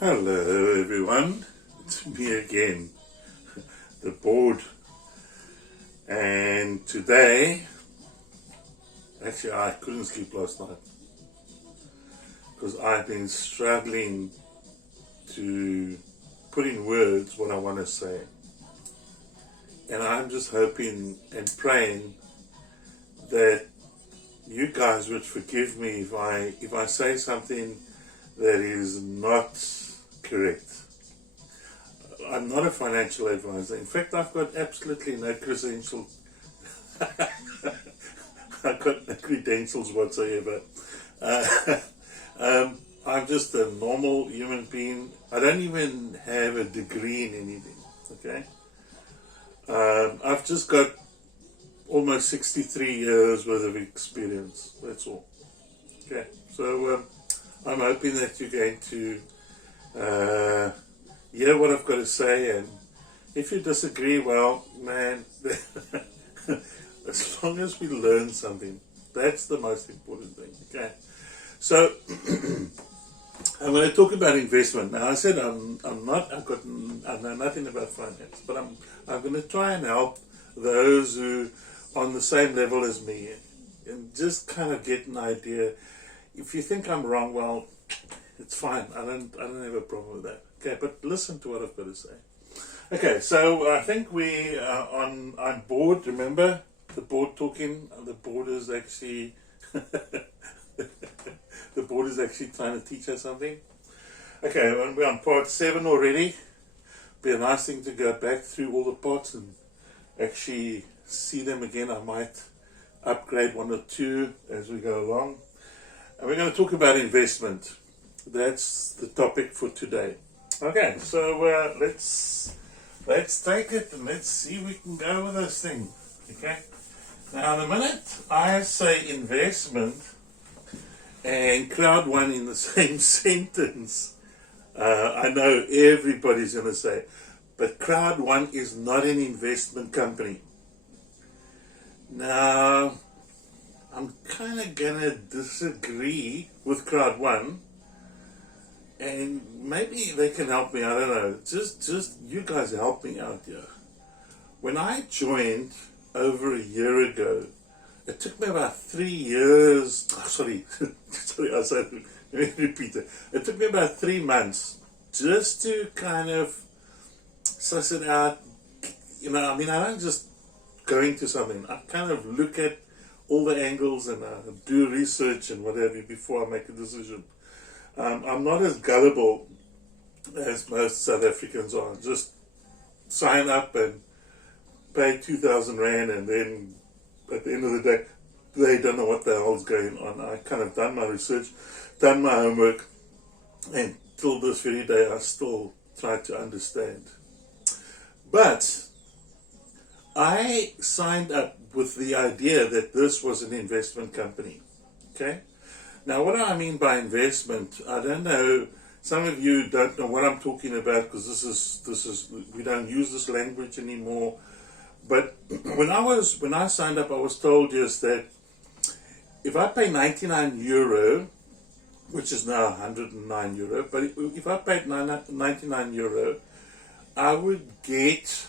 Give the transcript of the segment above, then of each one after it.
Hello everyone, it's me again, the board, and today, actually I couldn't sleep last night because I've been struggling to put in words what I want to say, and I'm just hoping and praying that you guys would forgive me if I say something that is not correct. I'm not a financial advisor. In fact, I've got absolutely no credentials. I've got no credentials whatsoever. Uh, I'm just a normal human being. I don't even have a degree in anything. Okay. I've just got almost 63 years worth of experience. That's all. Okay. So I'm hoping that you're going to hear what I've got to say, and if you disagree, well, man, as long as we learn something, that's the most important thing. Okay, so I'm going to talk about investment. Now, I said I know nothing about finance, but I'm going to try and help those who are on the same level as me, and just kind of get an idea. If you think I'm wrong, well, it's fine. I don't have a problem with that. Okay, but listen to what I've got to say. Okay, so I think we are on board. Remember the board talking. The board is actually the board is actually trying to teach us something. Okay, we're on part 7 already. Be a nice thing to go back through all the parts and actually see them again. I might upgrade 1 or 2 as we go along. And we're going to talk about investment. That's the topic for today. Okay, so let's take it and let's see if we can go with this thing. Okay. Now, the minute I say investment and Crowd1 in the same sentence, I know everybody's going to say, but Crowd1 is not an investment company. Now, I'm kind of going to disagree with Crowd1, and maybe they can help me. I don't know. Just you guys help me out here. When I joined over a year ago, it took me about 3 years. Oh, sorry, I said. Let me repeat it. It took me about 3 months just to kind of suss it out. You know, I mean, I don't just go into something. I kind of look at all the angles and do research and whatever before I make a decision. I'm not as gullible as most South Africans are. Just sign up and pay 2,000 Rand, and then at the end of the day, they don't know what the hell's going on. I kind of done my research, done my homework, and till this very day, I still try to understand. But I signed up with the idea that this was an investment company. Okay? Now, what do I mean by investment? I don't know. Some of you don't know what I'm talking about because this is we don't use this language anymore. But when I signed up, I was told just that if I pay 99 euro, which is now 109 euro, but if I paid 99 euro, I would get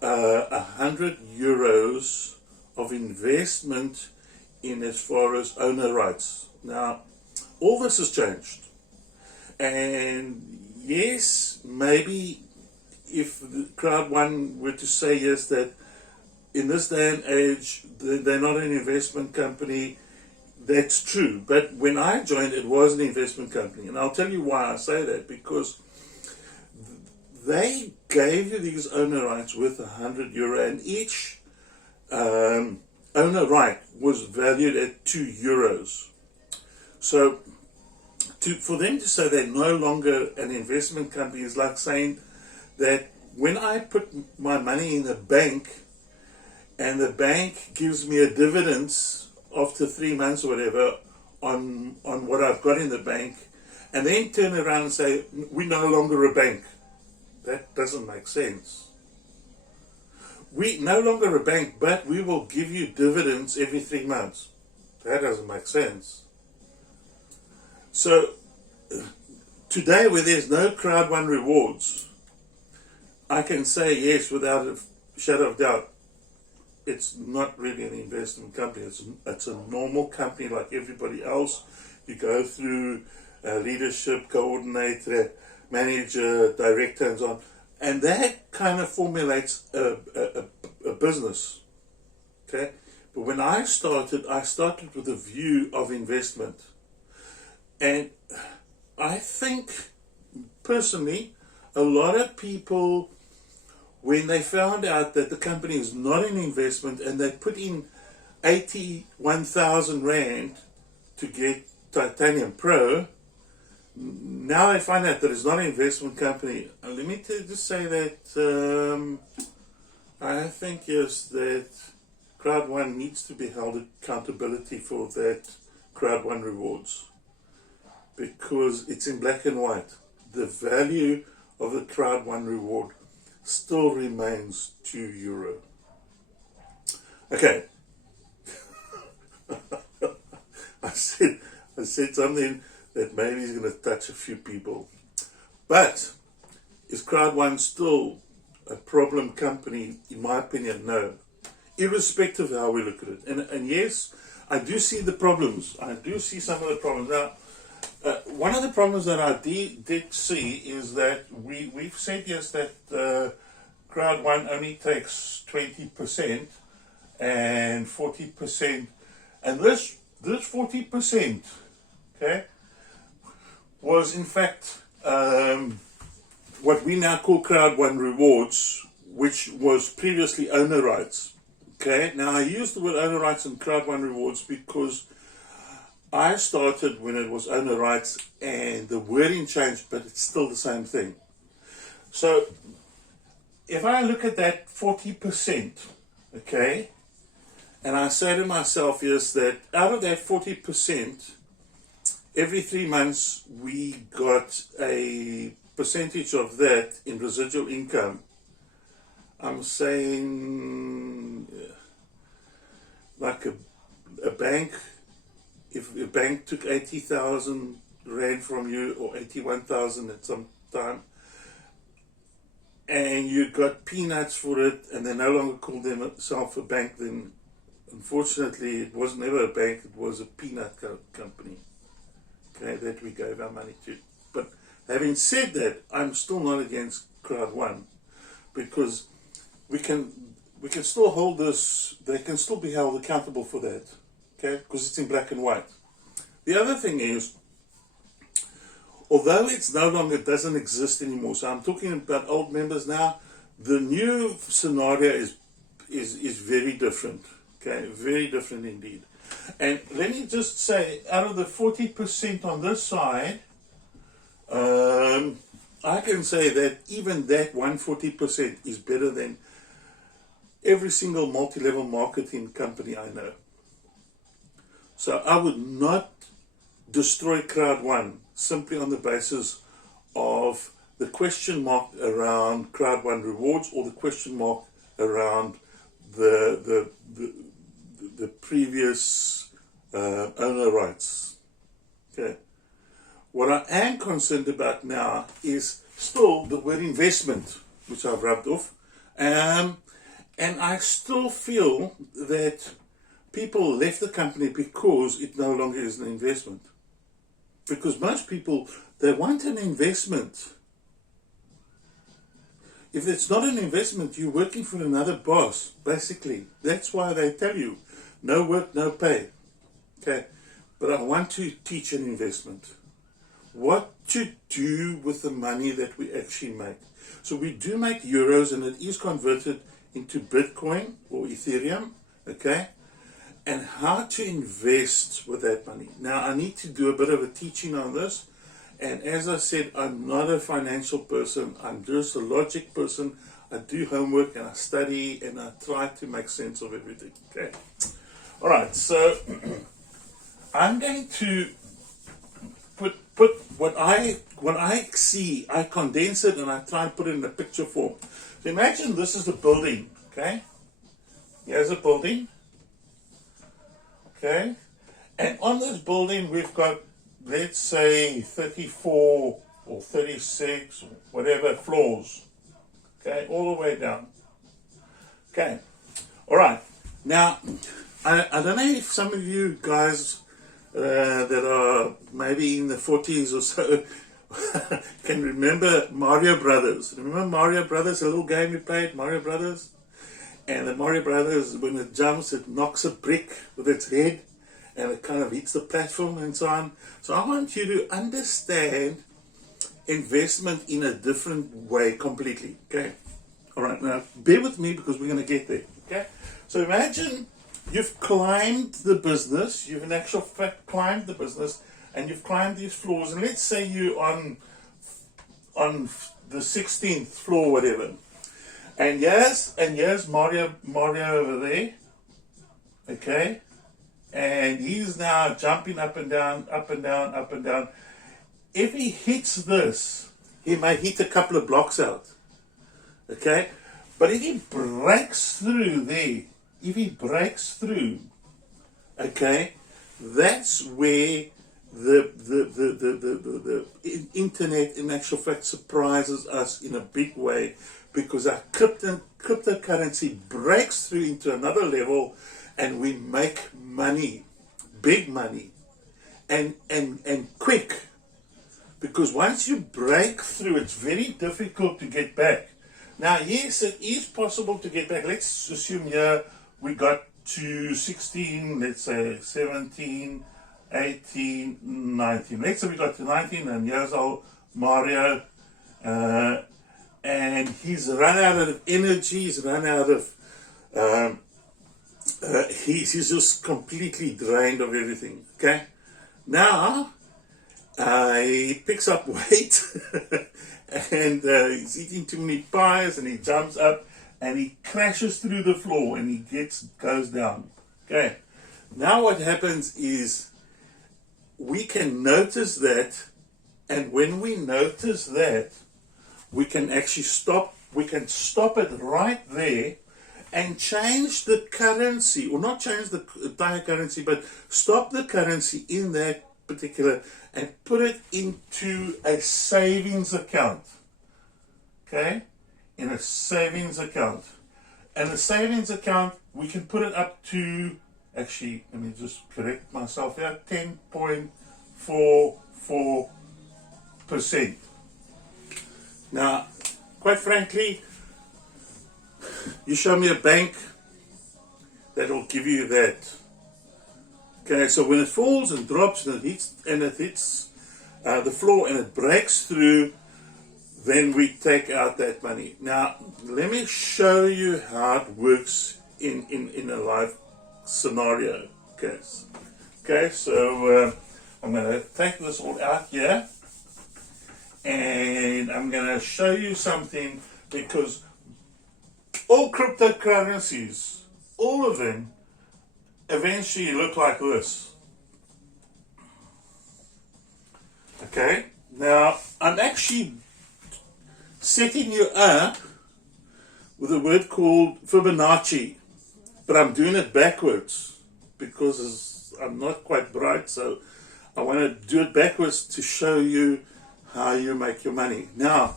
100 euros of investment in as far as owner rights. Now, all this has changed. And yes, maybe if the Crowd1 were to say yes, that in this day and age, they're not an investment company, that's true. But when I joined, it was an investment company. And I'll tell you why I say that. Because they gave you these owner rights worth 100 euro, and each owner right was valued at 2 euros. So for them to say they're no longer an investment company is like saying that when I put my money in the bank and the bank gives me a dividends after 3 months or whatever on what I've got in the bank, and then turn around and say, we're no longer a bank. That doesn't make sense. We're no longer a bank, but we will give you dividends every 3 months. That doesn't make sense. So today, where there's no Crowd One rewards, I can say yes without a shadow of doubt. It's not really an investment company. It's a normal company like everybody else. You go through leadership, coordinator, manager, director, and so on. And that kind of formulates a business. Okay? But when I started with a view of investment. And I think, personally, a lot of people, when they found out that the company is not an investment and they put in 81,000 Rand to get Titanium Pro, now they find out that it's not an investment company. Let me just say that I think, yes, that Crowd One needs to be held accountability for that Crowd One rewards, because it's in black and white. The value of the Crowd One reward still remains €2. Okay. I said something that maybe is going to touch a few people. But is Crowd One still a problem company? In my opinion, no. Irrespective of how we look at it. And yes, I do see the problems. I do see some of the problems. Now, one of the problems that I did see is that we've said, yes, that Crowd One only takes 20% and 40%. And this 40%, okay, was in fact what we now call Crowd One rewards, which was previously owner rights. Okay, now I use the word owner rights and Crowd One rewards because I started when it was owner rights and the wording changed, but it's still the same thing. So if I look at that 40%, okay, and I say to myself, yes, that out of that 40%, every 3 months we got a percentage of that in residual income. I'm saying like a bank, if a bank took 80,000 Rand from you, or 81,000 at some time, and you got peanuts for it, and they no longer called themselves a bank, then unfortunately it was never a bank, it was a peanut company, okay, that we gave our money to. But having said that, I'm still not against Crowd One, because we can still hold this, they can still be held accountable for that, okay, because it's in black and white. The other thing is, although it's no longer, doesn't exist anymore, so I'm talking about old members now, the new scenario is very different, okay, very different indeed. And let me just say, out of the 40% on this side, I can say that even that 140% is better than every single multi-level marketing company I know. So I would not destroy Crowd One simply on the basis of the question mark around Crowd One rewards, or the question mark around the previous owner rights. Okay. What I am concerned about now is still the word investment, which I've rubbed off. And I still feel that people left the company because it no longer is an investment. Because most people, they want an investment. If it's not an investment, you're working for another boss, basically. That's why they tell you, no work, no pay. Okay, but I want to teach an investment. What to do with the money that we actually make. So we do make euros, and it is converted into Bitcoin or Ethereum, okay? And how to invest with that money. Now, I need to do a bit of a teaching on this. And as I said, I'm not a financial person. I'm just a logic person. I do homework and I study and I try to make sense of everything, okay? All right, so I'm going to put what I see, I condense it and I try and put it in a picture form. So imagine this is a building, okay? Here's a building, okay? And on this building we've got, let's say, 34 or 36 or whatever floors. Okay, all the way down. Okay, all right. Now, I don't know if some of you guys that are maybe in the 40s or so can remember Mario Brothers. Remember Mario Brothers, a little game we played, Mario Brothers? And the Mario Brothers, when it jumps, it knocks a brick with its head and it kind of hits the platform and so on. So I want you to understand investment in a different way completely, okay? All right, now bear with me because we're going to get there, okay? So imagine you've climbed the business, you've in actual fact climbed the business, and you've climbed these floors, and let's say you're on the 16th floor, whatever. And here's Mario over there, okay? And he's now jumping up and down, up and down, up and down. If he hits this, he may hit a couple of blocks out, okay? But if he breaks through there, okay, that's where the internet in actual fact surprises us in a big way, because our cryptocurrency breaks through into another level and we make money, big money, and quick. Because once you break through, it's very difficult to get back. Now, yes, it is possible to get back. Let's assume here we got to 16, let's say 17, 18, 19. Let's say we got to 19, and here's old Mario. And he's run out of energy, he's run out of, he's just completely drained of everything, okay? Now, he picks up weight, and he's eating too many pies, and he jumps up, and he crashes through the floor, and he goes down, okay? Now what happens is, we can notice that, and when we notice that, we can actually stop it right there and change the currency, or not change the entire currency, but stop the currency in that particular and put it into a savings account. Okay? In a savings account. And the savings account, we can put it up to, actually, let me just correct myself here, 10.44%. Now, quite frankly, you show me a bank that will give you that. Okay, so when it falls and drops and it hits the floor and it breaks through, then we take out that money. Now, let me show you how it works in a live scenario. Okay, so I'm going to take this all out here. And I'm going to show you something, because all cryptocurrencies, all of them, eventually look like this. Okay, now I'm actually setting you up with a word called Fibonacci, but I'm doing it backwards because I'm not quite bright, so I want to do it backwards to show you how you make your money. Now,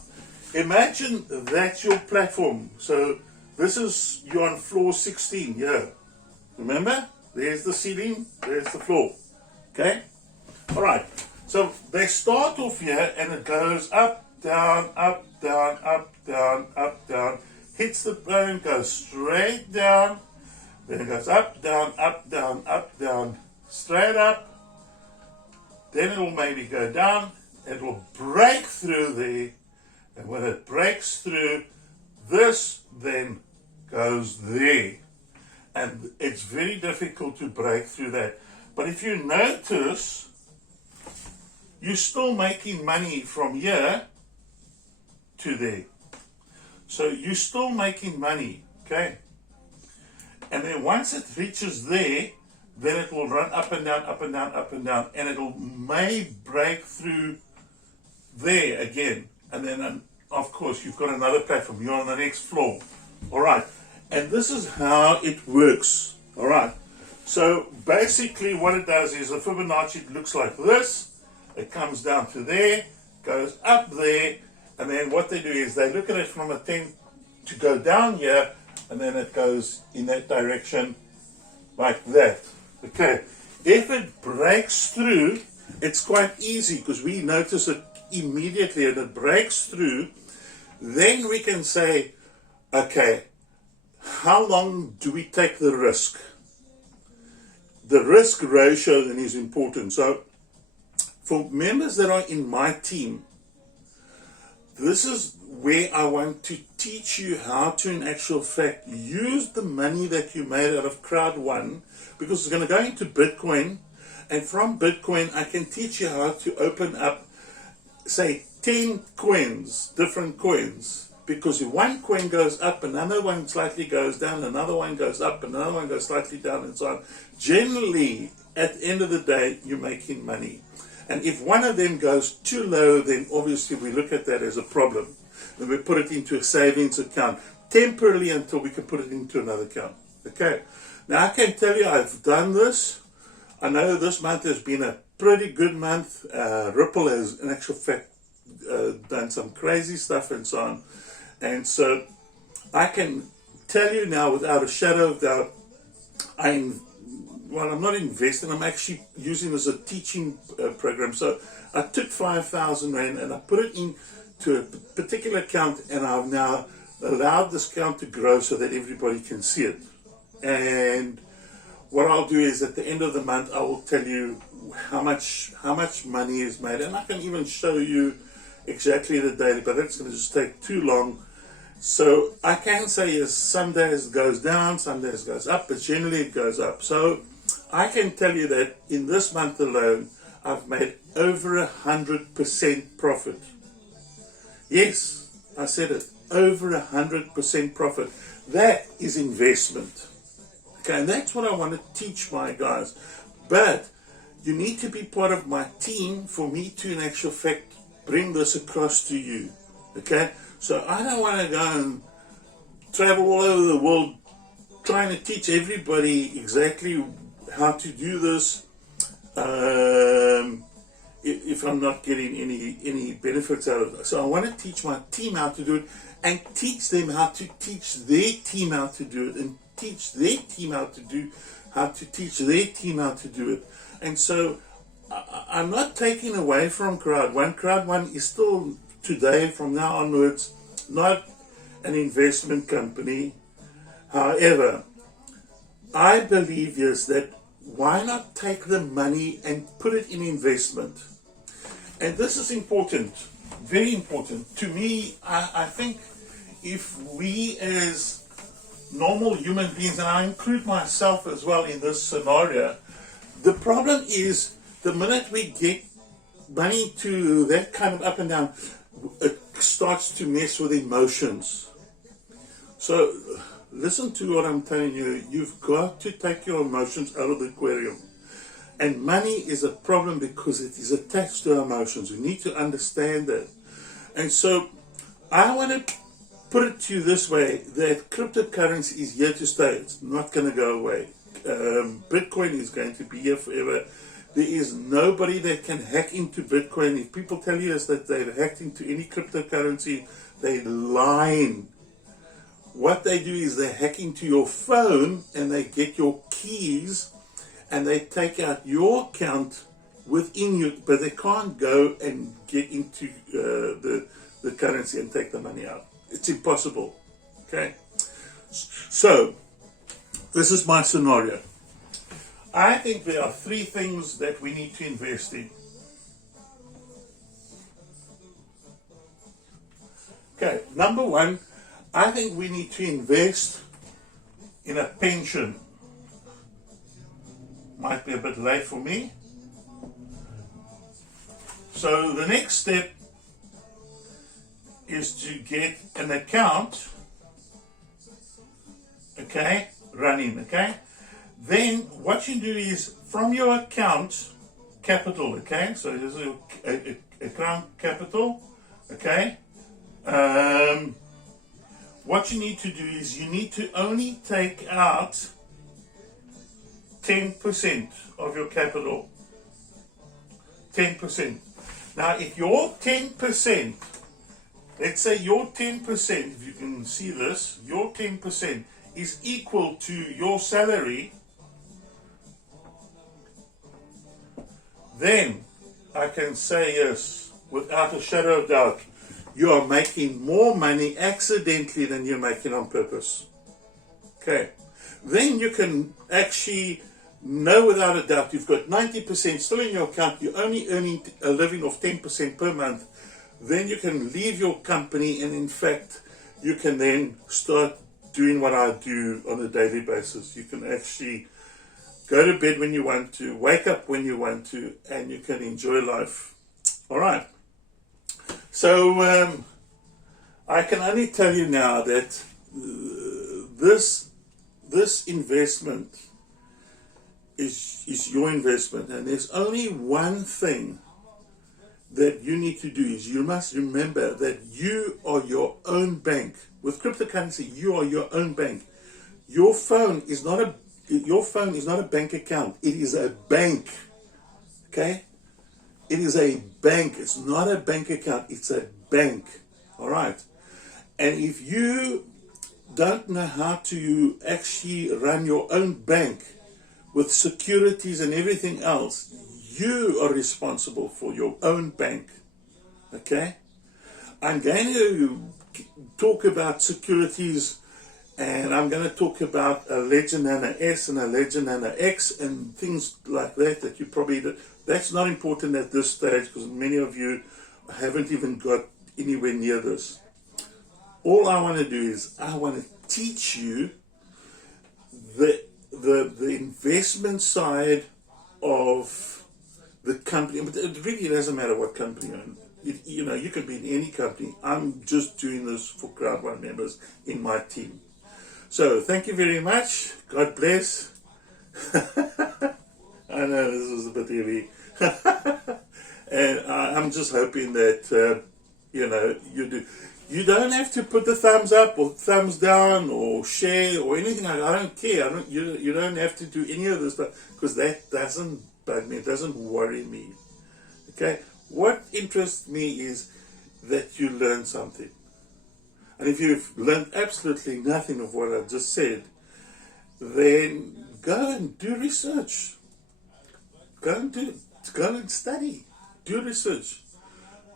imagine that's your platform. So this is, you're on floor 16 here. Remember? There's the ceiling, there's the floor. Okay? Alright. So they start off here and it goes up, down, up, down, up, down, up, down. Hits the bone, goes straight down. Then it goes up, down, up, down, up, down. Straight up. Then it will maybe go down. It will break through there, and when it breaks through, this then goes there. And it's very difficult to break through that. But if you notice, you're still making money from here to there. So you're still making money, okay? And then once it reaches there, then it will run up and down, up and down, up and down, and it may break through there again. And then, of course, you've got another platform. You're on the next floor. All right. And this is how it works. All right. So basically what it does is the Fibonacci looks like this. It comes down to there. goes up there, and then what they do is they look at it from a 10 to go down here, and then it goes in that direction like that. Okay, if it breaks through, it's quite easy because we notice it immediately and it breaks through. Then we can say, okay, how long do we take the risk? The risk ratio then is important. So for members that are in my team, this is where I want to teach you how to, in actual fact, use the money that you made out of Crowd One, because it's going to go into Bitcoin, and from Bitcoin I can teach you how to open up, say, 10 coins, different coins, because if one coin goes up, another one slightly goes down, another one goes up, another one goes slightly down, and so on. Generally, at the end of the day, you're making money. And if one of them goes too low, then obviously we look at that as a problem. Then we put it into a savings account temporarily until we can put it into another account. Okay. Now I can tell you I've done this. I know this month has been a pretty good month. Ripple has, in actual fact, done some crazy stuff and so on. And so I can tell you now without a shadow of doubt, I'm not investing, I'm actually using it as a teaching program. So I took 5,000 Rand and I put it into a particular account, and I've now allowed this account to grow so that everybody can see it. And what I'll do is at the end of the month, I will tell you how much money is made, and I can even show you exactly the data, but that's going to just take too long. So I can say yes, some days it goes down, some days it goes up, but generally it goes up. So I can tell you that in this month alone, I've made over 100% profit. Yes, I said it, over 100% profit. That is investment. Okay, and that's what I want to teach my guys. But you need to be part of my team for me to, in actual fact, bring this across to you. Okay, so I don't want to go and travel all over the world trying to teach everybody exactly how to do this if I'm not getting any benefits out of it. So I want to teach my team how to do it, and teach them how to teach their team how to do it, and teach their team how to teach their team how to do it. And so I'm not taking away from Crowd One. Crowd One is still today, from now onwards, not an investment company. However, I believe, yes, that why not take the money and put it in investment? And this is important, very important. To me, I think if we as normal human beings, and I include myself as well in this scenario, the problem is the minute we get money to that kind of up and down, it starts to mess with emotions. So listen to what I'm telling you. You've got to take your emotions out of the aquarium. And money is a problem because it is attached to our emotions. We need to understand that. And so I want to put it to you this way, that cryptocurrency is here to stay. It's not going to go away. Bitcoin is going to be here forever. There is nobody that can hack into Bitcoin. If people tell you that they've hacked into any cryptocurrency, they're lying. What they do is they hack into your phone and they get your keys and they take out your account within you, but they can't go and get into the currency and take the money out. It's impossible. Okay? So, this is my scenario. I think there are three things that we need to invest in. Okay, number one, I think we need to invest in a pension. Might be a bit late for me. So the next step is to get an account, okay, running, okay? Then what you do is from your account capital, okay? So there's a account capital, okay? What you need to do is you need to only take out 10% of your capital. 10%. Now, if your 10%, let's say your 10%, if you can see this, your 10% is equal to your salary, then I can say yes, without a shadow of doubt, you are making more money accidentally than you're making on purpose. Okay. Then you can actually know without a doubt you've got 90% still in your account, you're only earning a living of 10% per month. Then you can leave your company, and in fact, you can then start doing what I do on a daily basis. You can actually go to bed when you want to, wake up when you want to, and you can enjoy life. All right. So I can only tell you now that this investment is your investment, and there's only one thing that you need to do is you must remember that you are your own bank. With cryptocurrency, you are your own bank. Your phone is not a bank account. It is a bank. Okay? It is a bank. It's not a bank account. It's a bank. All right? And if you don't know how to actually run your own bank with securities and everything else, you are responsible for your own bank. Okay? I'm going to talk about securities, and I'm going to talk about a Ledger Nano S and a Ledger Nano X and things like that you probably... That's not important at this stage because many of you haven't even got anywhere near this. All I want to do is I want to teach you the investment side of the company. But it really doesn't matter what company you're in. You can be in any company. I'm just doing this for Crowd One members in my team. So thank you very much. God bless. I know this was a bit heavy. And I'm just hoping that, you do. You don't have to put the thumbs up or thumbs down or share or anything. I don't care. You don't have to do any of this stuff because that doesn't bug me. It doesn't worry me. Okay? What interests me is that you learn something. And if you've learned absolutely nothing of what I've just said, then go and do research. Go and study. Do research.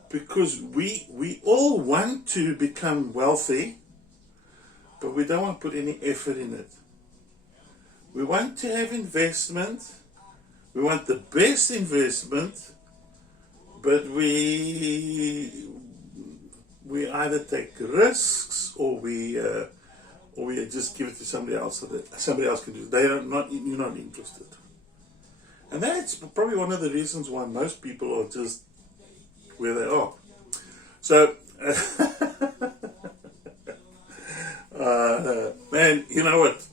Because we all want to become wealthy, but we don't want to put any effort in it. We want to have investment. We want the best investment, but we either take risks or we just give it to somebody else so that somebody else can do it. You're not interested. And that's probably one of the reasons why most people are just where they are. So, man, you know what?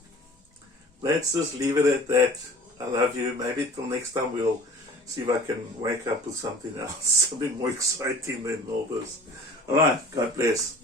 Let's just leave it at that. I love you. Maybe till next time we'll see if I can wake up with something else, something more exciting than all this. All right. God bless.